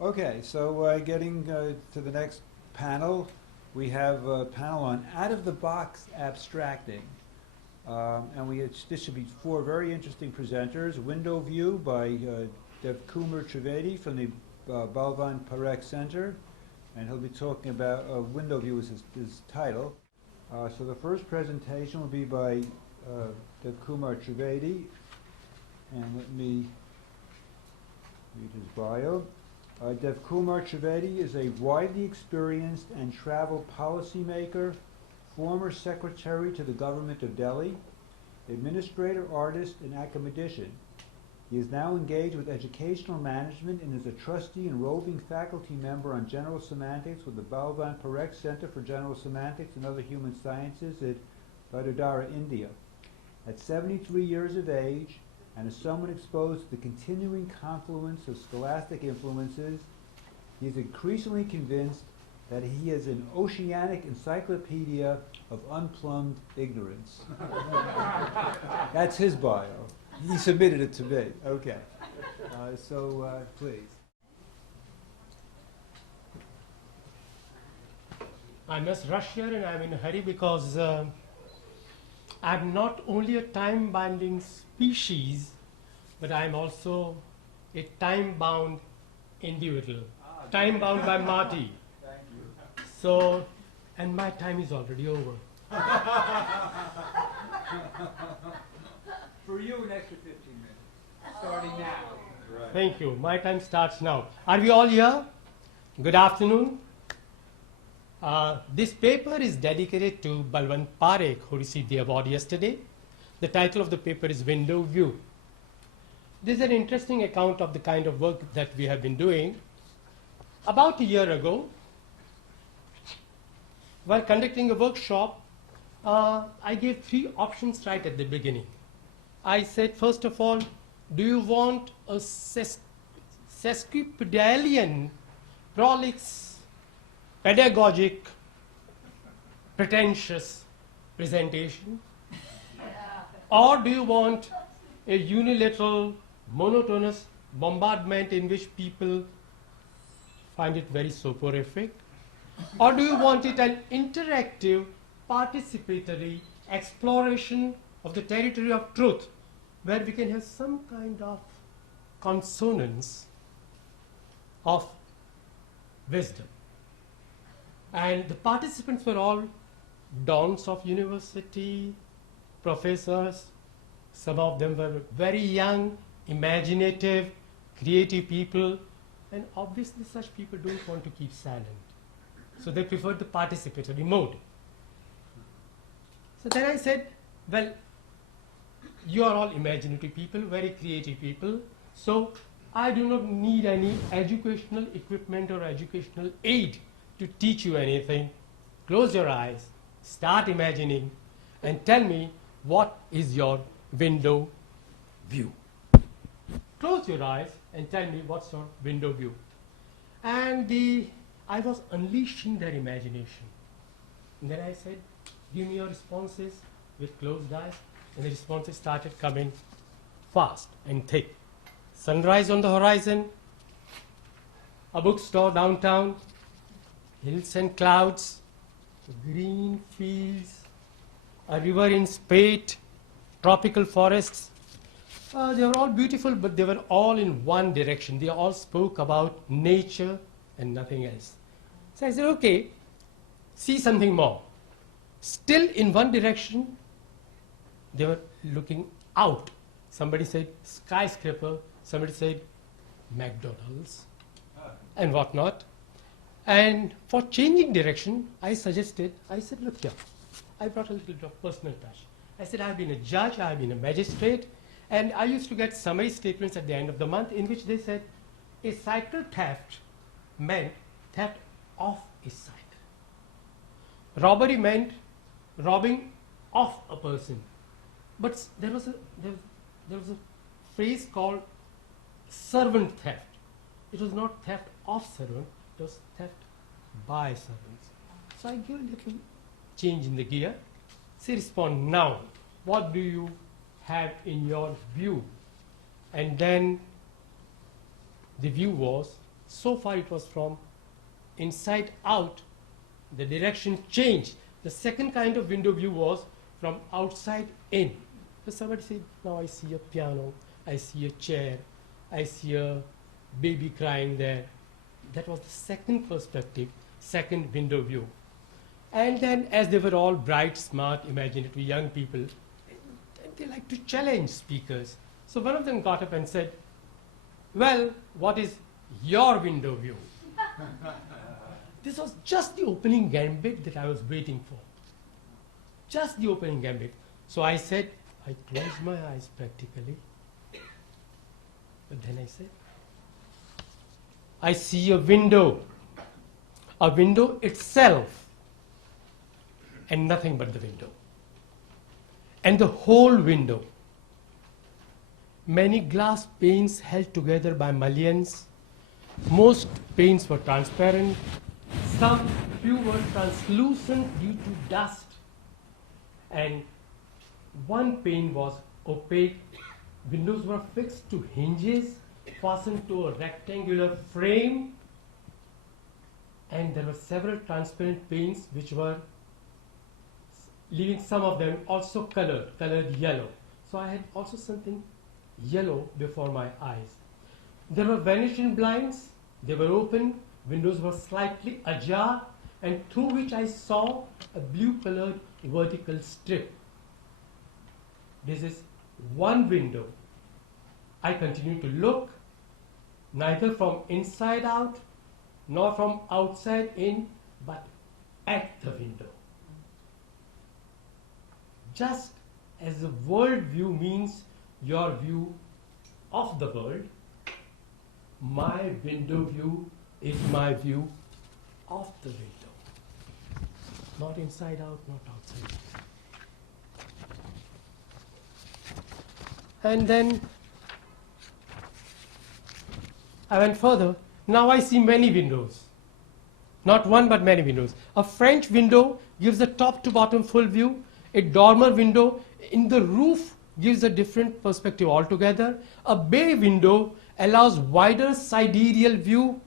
Okay, so getting to the next panel, we have a panel on out-of-the-box abstracting. This should be four very interesting presenters. Window View by Devkumar Trivedi from the Balvant Parekh Centre, and he'll be talking about Window View is his title. So the first presentation will be by Devkumar Trivedi, and let me read his bio. Devkumar Trivedi is a widely experienced and traveled policymaker, former secretary to the government of Delhi, administrator, artist, and academician. He is now engaged with educational management and is a trustee and roving faculty member on General Semantics with the Balvant Parekh Centre for General Semantics and Other Human Sciences at Vadodara, India. At 73 years of age, and as someone exposed to the continuing confluence of scholastic influences, he is increasingly convinced that he is an oceanic encyclopedia of unplumbed ignorance. That's his bio. He submitted it to me. Okay. Please. I must rush here and I'm in a hurry because I'm not only a time-binding species, but I'm also a time-bound individual. Time-bound by Marty. Thank you. So, and my time is already over. For you, an extra 15 minutes, starting now. Right. Thank you. My time starts now. Are we all here? Good afternoon. This paper is dedicated to Balvant Parekh, who received the award yesterday. The title of the paper is Window View. This is an interesting account of the kind of work that we have been doing. About a year ago, while conducting a workshop, I gave three options right at the beginning. I said, first of all, do you want a sesquipedalian, prolix, pedagogic, pretentious presentation? Or do you want a unilateral, monotonous bombardment in which people find it very soporific? Or do you want it an interactive, participatory exploration of the territory of truth, where we can have some kind of consonance of wisdom? And the participants were all dons of university, professors. Some of them were very young, imaginative, creative people, and obviously such people don't want to keep silent. So they preferred the participatory mode. So then I said, well, you are all imaginative people, very creative people, so I do not need any educational equipment or educational aid to teach you anything. Close your eyes, start imagining, and tell me what is your window view. Close your eyes and tell me what's your window view. And I was unleashing their imagination. And then I said, give me your responses with closed eyes. And the responses started coming fast and thick. Sunrise on the horizon, a bookstore downtown, hills and clouds, green fields, a river in spate, tropical forests. They were all beautiful, but they were all in one direction. They all spoke about nature and nothing else. So I said, okay, see something more. Still in one direction, they were looking out. Somebody said skyscraper, somebody said McDonald's, and whatnot. And for changing direction, I said, look here. I brought a little bit of personal touch. I said, I've been a judge, I've been a magistrate, and I used to get summary statements at the end of the month in which they said, a cycle theft meant theft of a cycle. Robbery meant robbing of a person. But there was a phrase called servant theft. It was not theft of servant, it was theft by servants. So I give a little change in the gear. Say, respond now. What do you have in your view? And then the view was So far it was from inside out, the direction changed. The second kind of window view was from outside in. So somebody said, now I see a piano, I see a chair, I see a baby crying there. That was the second perspective, second window view. And then as they were all bright, smart, imaginative young people, and they like to challenge speakers. So one of them got up and said, well, what is your window view? This was just the opening gambit that I was waiting for. Just the opening gambit. So I said, I closed my eyes practically. But then I said, I see a window itself, and nothing but the window. And the whole window. Many glass panes held together by mullions. Most panes were transparent. Some few were translucent due to dust. And one pane was opaque. Windows were fixed to hinges, fastened to a rectangular frame. And there were several transparent panes which were leaving some of them also colored yellow. So I had also something yellow before my eyes. There were Venetian blinds, they were open, windows were slightly ajar, and through which I saw a blue-colored vertical strip. This is one window. I continued to look, neither from inside out, nor from outside in, but at the window. Just as the world view means your view of the world, my window view is my view of the window. Not inside out, not outside in. And then I went further. Now I see many windows. Not one, but many windows. A French window gives a top to bottom full view. A dormer window in the roof gives a different perspective altogether. A bay window allows wider sidereal view.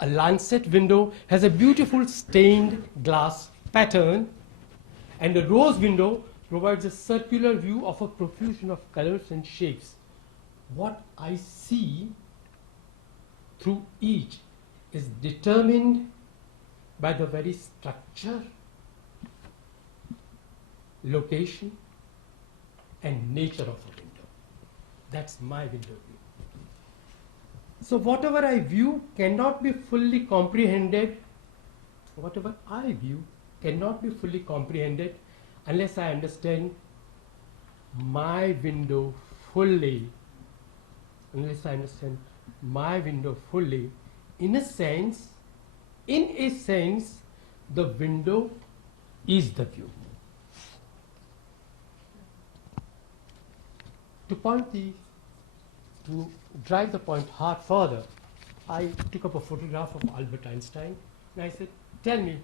A lancet window has a beautiful stained glass pattern. And a rose window provides a circular view of a profusion of colors and shapes. What I see through each is determined by the very structure, location, and nature of a window. That's my window view. So whatever I view cannot be fully comprehended. Whatever I view cannot be fully comprehended unless I understand my window fully. Unless I understand my window fully. In a sense, the window is the view. To drive the point hard further, I took up a photograph of Albert Einstein and I said, tell me,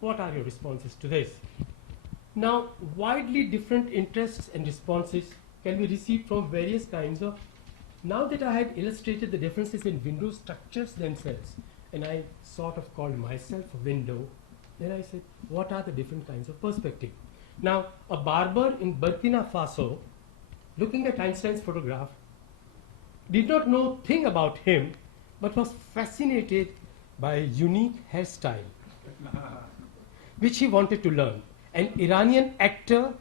what are your responses to this? Now, widely different interests and responses can be received from various kinds of. Now that I had illustrated the differences in window structures themselves, and I sort of called myself a window, then I said, what are the different kinds of perspective? Now, a barber in Burkina Faso, looking at Einstein's photograph, did not know a thing about him, but was fascinated by a unique hairstyle, which he wanted to learn. An Iranian actor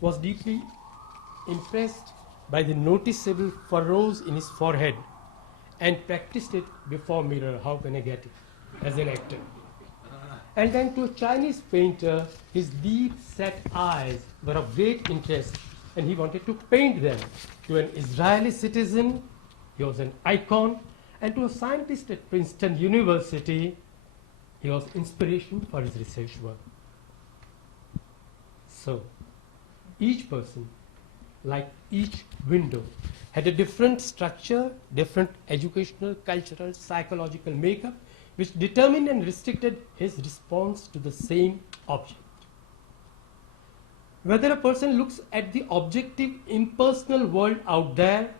was deeply impressed by the noticeable furrows in his forehead and practiced it before mirror. How can I get it as an actor? And then to a Chinese painter, his deep set eyes were of great interest and he wanted to paint them. To an Israeli citizen, he was an icon, and to a scientist at Princeton University, he was inspiration for his research work. So, each person, like each window, had a different structure, different educational, cultural, psychological makeup, which determined and restricted his response to the same object. Whether a person looks at the objective, impersonal world out there,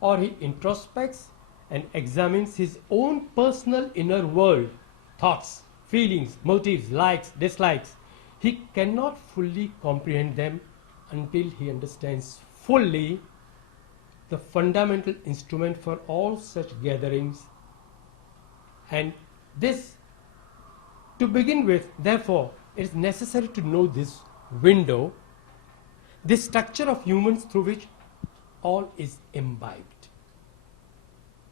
or he introspects and examines his own personal inner world, thoughts, feelings, motives, likes, dislikes, he cannot fully comprehend them until he understands fully the fundamental instrument for all such gatherings. And this, to begin with, therefore, it is necessary to know this window, this structure of humans through which all is imbibed.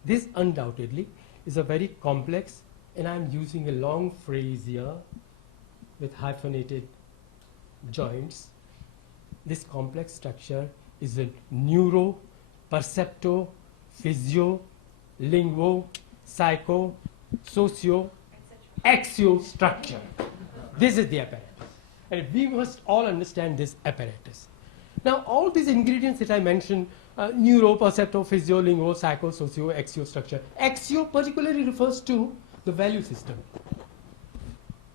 This undoubtedly is a very complex, and I am using a long phrase here with hyphenated joints. This complex structure is a neuro, percepto, physio, linguo, psycho, socio, axio structure. This is the apparatus. And we must all understand this apparatus. Now, all these ingredients that I mentioned, neuro, percepto, physio, linguo, psycho, socio, axio structure. Axio particularly refers to the value system.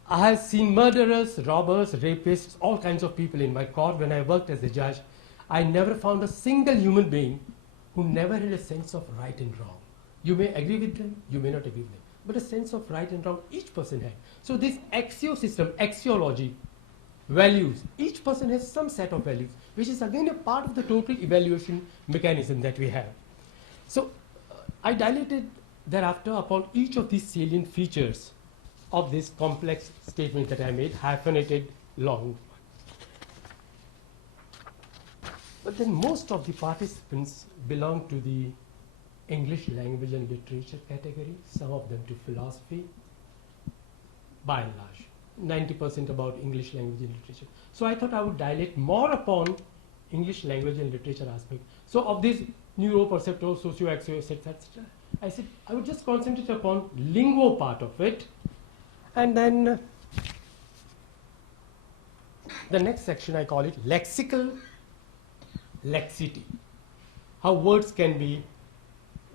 I have seen murderers, robbers, rapists, all kinds of people in my court when I worked as a judge. I never found a single human being who never had a sense of right and wrong. You may agree with them, you may not agree with them, but a sense of right and wrong each person had. So this axio system, axiology, values, each person has some set of values, which is again a part of the total evaluation mechanism that we have. So I dilated thereafter upon each of these salient features of this complex statement that I made, hyphenated, long. But then most of the participants belong to the English language and literature category, some of them to philosophy, by and large, 90% about English language and literature. So I thought I would dilate more upon English language and literature aspect. So of this neuro, percepto, socio, axio, etc., I said I would just concentrate upon linguo part of it, and then the next section I call it lexical laxity, how words can be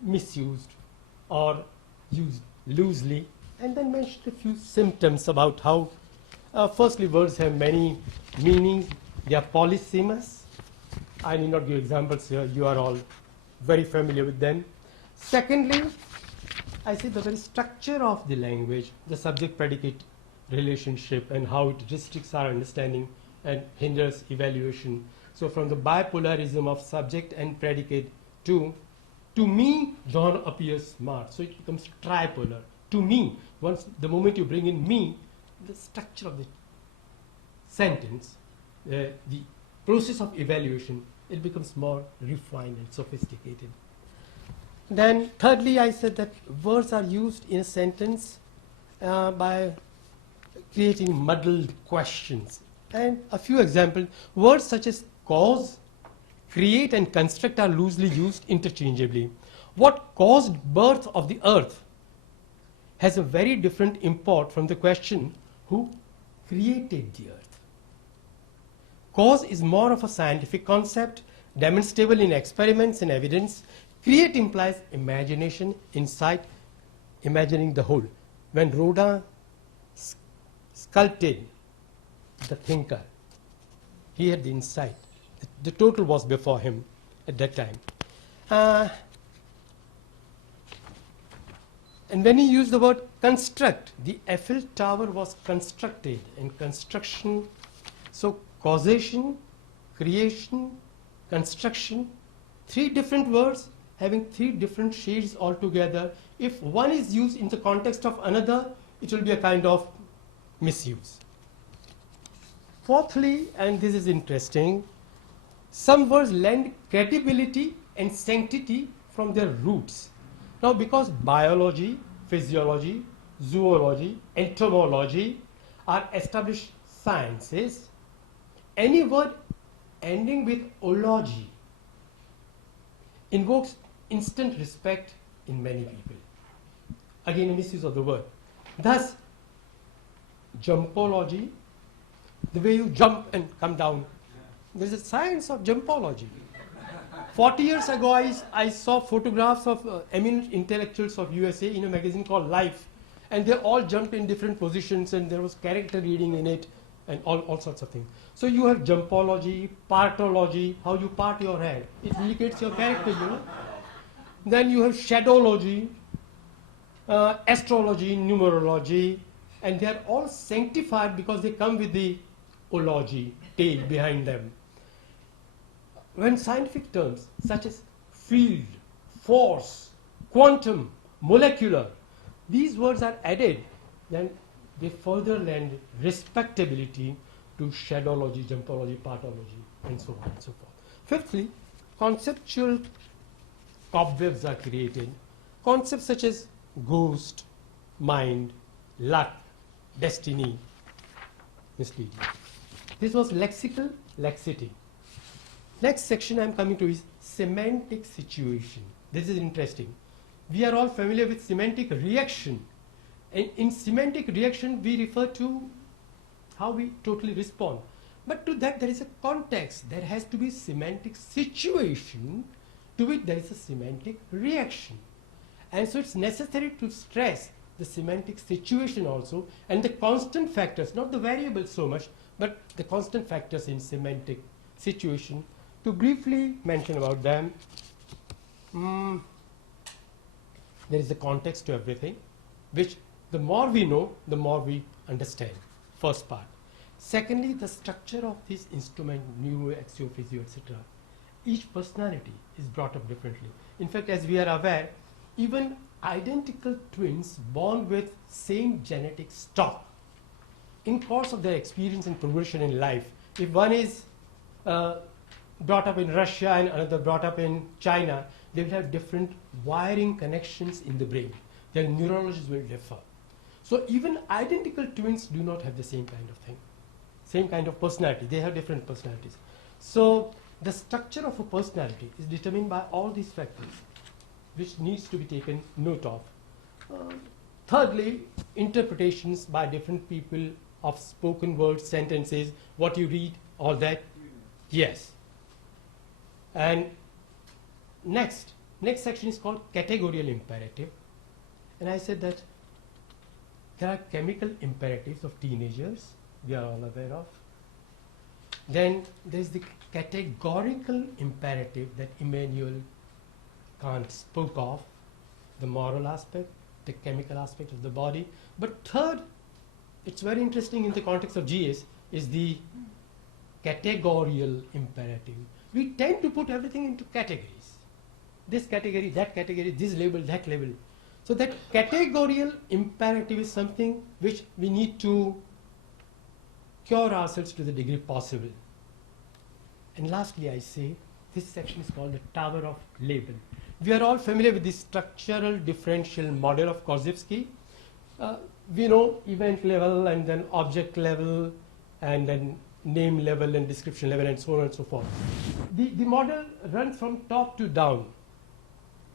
misused or used loosely, and then mention a few symptoms about how firstly words have many meanings, they are polysemous. I need not give examples here, you are all very familiar with them. Secondly, I see the very structure of the language, the subject-predicate relationship, and how it restricts our understanding and hinders evaluation. So from the bipolarism of subject and predicate to me, John appears smart. So it becomes tripolar. To me, once the moment you bring in me, the structure of the sentence, the process of evaluation, it becomes more refined and sophisticated. Then thirdly, I said that words are used in a sentence by creating muddled questions. And a few examples, words such as cause, create and construct are loosely used interchangeably. What caused birth of the earth has a very different import from the question who created the earth. Cause is more of a scientific concept, demonstrable in experiments and evidence. Create implies imagination, insight, imagining the whole. When Rodin sculpted the thinker, he had the insight. The total was before him at that time. And when he used the word construct, the Eiffel Tower was constructed, and construction, so causation, creation, construction, three different words having three different shades altogether. If one is used in the context of another, it will be a kind of misuse. Fourthly, and this is interesting, some words lend credibility and sanctity from their roots. Now, because biology, physiology, zoology, entomology are established sciences, any word ending with ology invokes instant respect in many people. Again, a misuse of the word. Thus, jumpology, the way you jump and come down, there is a science of jumpology. 40 years ago, I saw photographs of eminent intellectuals of USA in a magazine called Life, and they all jumped in different positions, and there was character reading in it, and all sorts of things. So you have jumpology, partology, how you part your head. It indicates your character, you know. Then you have shadowlogy, astrology, numerology, and they are all sanctified because they come with the ology, tail behind them. When scientific terms such as field, force, quantum, molecular, these words are added, then they further lend respectability to shadowlogy, jumpology, pathology, and so on and so forth. Fifthly, conceptual cobwebs are created. Concepts such as ghost, mind, luck, destiny, misleading. This was lexical laxity. Next section I am coming to is semantic situation. This is interesting. We are all familiar with semantic reaction. And in semantic reaction, we refer to how we totally respond. But to that, there is a context. There has to be semantic situation to which there is a semantic reaction. And so it's necessary to stress the semantic situation also and the constant factors, not the variables so much, but the constant factors in semantic situation. To briefly mention about them, there is a context to everything, which the more we know, the more we understand. First part. Secondly, the structure of this instrument, neuro, axio, physio, etc. Each personality is brought up differently. In fact, as we are aware, even identical twins born with same genetic stock, in course of their experience and progression in life, if one is brought up in Russia and another brought up in China, they will have different wiring connections in the brain. Their neurologies will differ. So even identical twins do not have the same kind of thing, same kind of personality. They have different personalities. So the structure of a personality is determined by all these factors, which needs to be taken note of. Thirdly, interpretations by different people of spoken words, sentences, what you read, all that. Yes. And next section is called categorical imperative. And I said that there are chemical imperatives of teenagers, we are all aware of. Then there is the categorical imperative that Immanuel Kant spoke of, the moral aspect, the chemical aspect of the body. But third, it's very interesting in the context of GS, is the categorical imperative. We tend to put everything into categories. This category, that category, this label, that label. So that categorical imperative is something which we need to cure ourselves to the degree possible. And lastly, I say, this section is called the Tower of Label. We are all familiar with the structural differential model of Korzybski. We know event level and then object level and then name level and description level and so on and so forth. The model runs from top to down.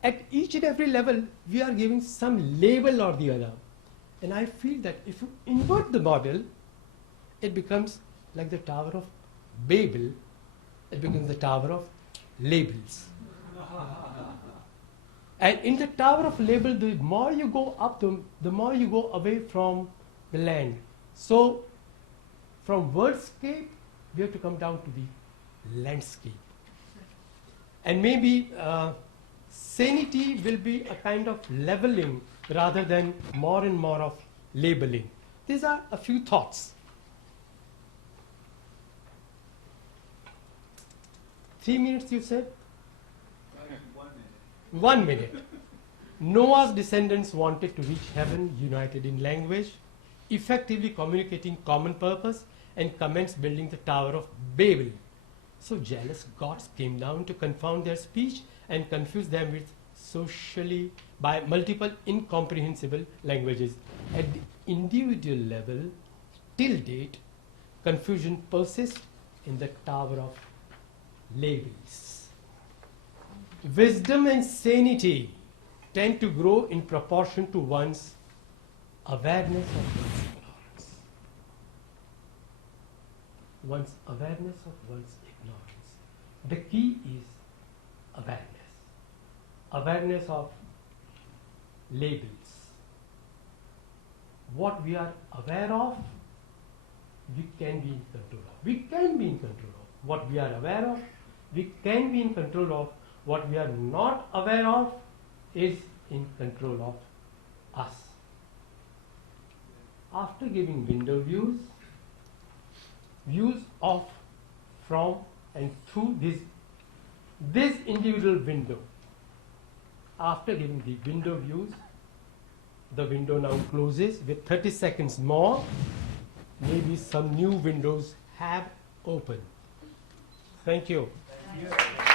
At each and every level, we are giving some label or the other. And I feel that if you invert the model, it becomes like the Tower of Babel. It becomes the Tower of Labels. And in the Tower of Label, the more you go up, the more you go away from the land. So, from wordscape, we have to come down to the landscape. And maybe sanity will be a kind of leveling rather than more and more of labeling. These are a few thoughts. 3 minutes, you said? 1 minute. Noah's descendants wanted to reach heaven united in language, effectively communicating common purpose, and commenced building the Tower of Babel. So jealous gods came down to confound their speech and confuse them with socially by multiple incomprehensible languages. At the individual level, till date, confusion persists in the Tower of Labels. Wisdom and sanity tend to grow in proportion to one's awareness of one's ignorance. One's awareness of one's ignorance. The key is awareness. Awareness of labels. What we are aware of, we can be in control of. We can be in control of. What we are aware of, we can be in control of. What we are not aware of, is in control of us. After giving window views, views of, from and through this individual window. After giving the window views, the window now closes. With 30 seconds more, maybe some new windows have opened. Thank you. Thank you.